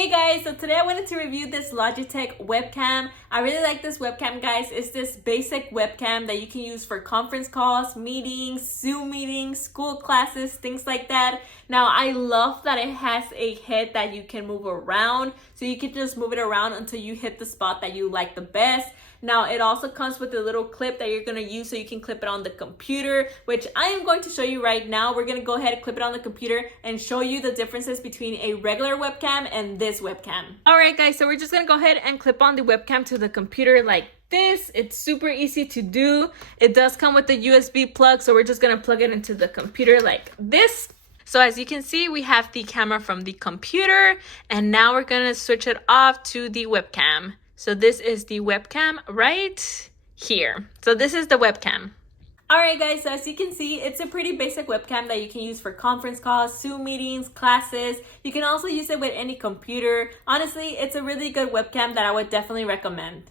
Hey guys, so today I wanted to review this Logitech webcam. I really like this webcam, guys. It's this basic webcam that you can use for conference calls, meetings, Zoom meetings, school classes, things like that. Now, I love that it has a head that you can move around. So you can just move it around until you hit the spot that you like the best. Now, it also comes with a little clip that you're going to use so you can clip it on the computer, which I am going to show you right now. We're going to go ahead and clip it on the computer and show you the differences between a regular webcam and this webcam. All right, guys, so we're just going to go ahead and clip on the webcam to the computer like this. It's super easy to do. It does come with the USB plug, so we're just going to plug it into the computer like this. So as you can see, we have the camera from the computer, and now we're going to switch it off to the webcam. So this is the webcam right here. So this is the webcam. All right, guys, so as you can see, it's a pretty basic webcam that you can use for conference calls, Zoom meetings, classes. You can also use it with any computer. Honestly, it's a really good webcam that I would definitely recommend.